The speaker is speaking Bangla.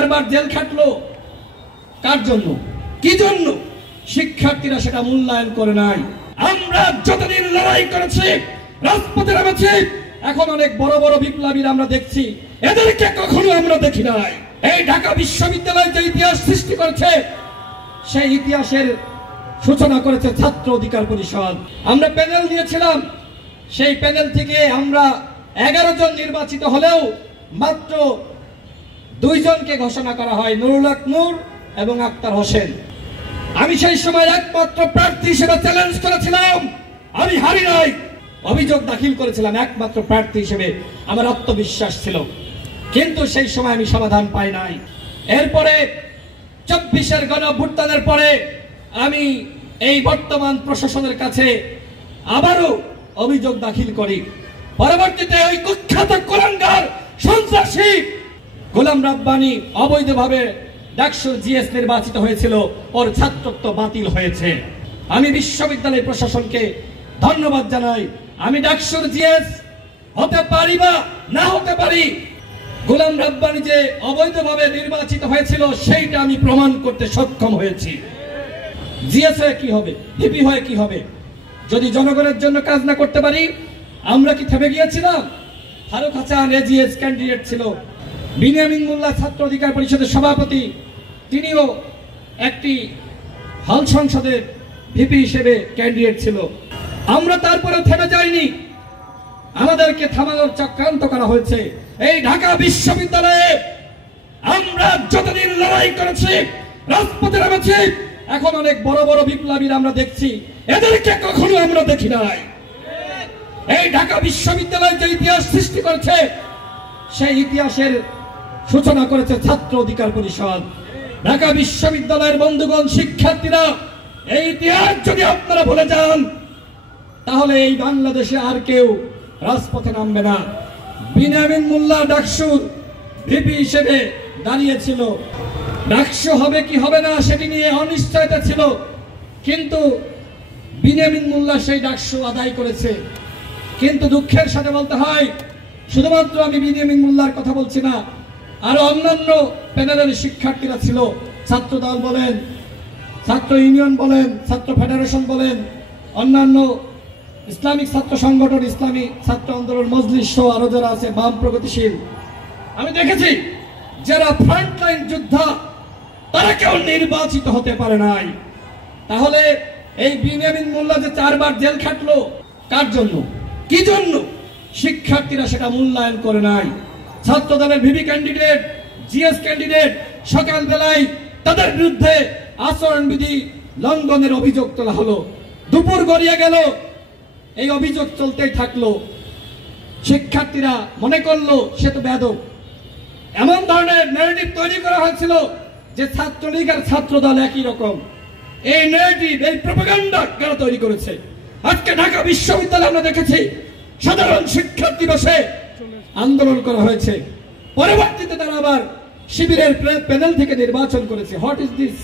4বার জেল খাটলো কার জন্য, কি জন্য? শিক্ষার্থীরা সেটা মূল্যায়ন করে নাই। আমরা যতদিন লড়াই করেছি, রাজপথে নেমেছি, এখন অনেক বড় বড় বিপ্লবীরা আমরা দেখছি, এদেরকে কখনো আমরা দেখি নাই। এই ঢাকা বিশ্ববিদ্যালয় যে ইতিহাস সৃষ্টি করেছে, সেই ইতিহাসের সূচনা করেছে ছাত্র অধিকার পরিষদ। আমরা প্যানেল দিয়েছিলাম, সেই প্যানেল থেকে আমরা 11 জন নির্বাচিত হলেও মাত্র 2 জনকে ঘোষণা করা হয়, নুরুল হক নূর এবং আক্তার হোসেন। আমি সেই সময় একমাত্র প্রার্থী হিসেবে চ্যালেঞ্জ করেছিলাম, আমি হারি নাই, অভিযোগ দাখিল করেছিলাম একমাত্র প্রার্থী হিসেবে, আমার আত্মবিশ্বাস ছিল, কিন্তু সেই সময় আমি সমাধান পাই নাই। এরপরে 24-এর গণঅভ্যুত্থানের পরে আমি এই বর্তমান প্রশাসনের কাছে আবারও অভিযোগ দাখিল করি। পরবর্তীতে ওই কুখ্যাত কুলাঙ্গার সন্ত্রাসী গোলাম রাব্বানী অবৈধভাবে ডাকসুর জিএস নির্বাচিত হয়েছিল, ওর ছাত্রত্ব বাতিল হয়েছে। আমি বিশ্ববিদ্যালয় প্রশাসনকে ধন্যবাদ জানাই। আমি ডাকসুর জিএস হতে পারি বা না হতে পারি, গোলাম রাব্বানী যে অবৈধভাবে নির্বাচিত হয়েছিল সেইটা আমি প্রমাণ করতে সক্ষম হয়েছি। জিএস হয়ে কি হবে, ভিপি হয়ে কি হবে, যদি জনগণের জন্য কাজ না করতে পারি? আমরা কি থেমে গিয়েছিলাম? ফারুক হাসান এজিএস ক্যান্ডিডেট ছিল, বিনিয়ামিন মোল্লা ছাত্র অধিকার পরিষদের সভাপতি, তিনিও একটি হল সংসদের ভিপি হিসেবে ক্যান্ডিডেট ছিল। আমরা তারপরে থেমে যাইনি, আমাদেরকে থামানোর চক্রান্ত করা হয়েছে। এই ঢাকা বিশ্ববিদ্যালয়ে আমরা যতদিন লড়াই করেছি, রাজপথে নেমেছি, এখন অনেক বড় বড় বিপ্লবীরা আমরা দেখছি, এদেরকে কখনো আমরা দেখি নাই। এই ঢাকা বিশ্ববিদ্যালয় যে ইতিহাস সৃষ্টি করেছে, সেই ইতিহাসের সূচনা করেছে ছাত্র অধিকার পরিষদ। ঢাকা বিশ্ববিদ্যালয়ের বন্ধুগণ, শিক্ষার্থীরা, এই ইতিহাস যদি আপনারা ভুলে যান, তাহলে এই বাংলাদেশে আর কেউ রাজপথে নামবে না। বিনিয়ামিন মোল্লা ডাকসুর ভিপি হিসেবে দাঁড়িয়েছিল, ডাকসু হবে কি হবে না সেটি নিয়ে অনিশ্চয়তা ছিল, কিন্তু বিনিয়ামিন মোল্লা সেই ডাকসু আদায় করেছে। কিন্তু দুঃখের সাথে বলতে হয়, শুধুমাত্র আমি বিনিয়ামিন মোল্লার কথা বলছি না, আরো অন্যান্য প্যানেলের শিক্ষার্থীরা ছিল, ছাত্র দল বলেন, ছাত্র ইউনিয়ন বলেন, ছাত্র ফেডারেশন বলেন, অন্যান্য ইসলামিক ছাত্র সংগঠন, ইসলামী ছাত্র আন্দোলন, মজলিস সহ আরো যারা আছে বাম প্রগতিশীল, আমি দেখেছি যারা ফ্রন্টলাইন যোদ্ধা, তারা কেউ নির্বাচিত হতে পারে নাই। তাহলে এই বিনিয়ামিন মোল্লা যে 4বার জেল খাটলো কার জন্য, কি জন্য? শিক্ষার্থীরা সেটা মূল্যায়ন করে নাই। ছাত্র দলের ভিপি ক্যান্ডিডেট, জিএস ক্যান্ডিডেট, সকাল বেলায় তাদের বিরুদ্ধে আচরণবিধি লঙ্ঘনের অভিযোগ তোলা হলো, দুপুর গড়িয়ে গেল, এই অভিযোগ চলতেই থাকলো। শিক্ষার্থীরা মনে করলো সে তো বেয়াদব। এমন ধরনের ন্যারেটিভ তৈরি করা হয়েছিল যে ছাত্রলীগ আর ছাত্র দল একই রকম। এই ন্যারেটিভ, এই প্রপাগান্ডা কারা তৈরি করেছে? আজকে ঢাকা বিশ্ববিদ্যালয়ে আমরা দেখেছি সাধারণ শিক্ষার্থী দিবসে আন্দোলন করা হয়েছে, পরবর্তীতে তারা আবার শিবিরের প্যানেল থেকে নির্বাচন করেছে। What is this?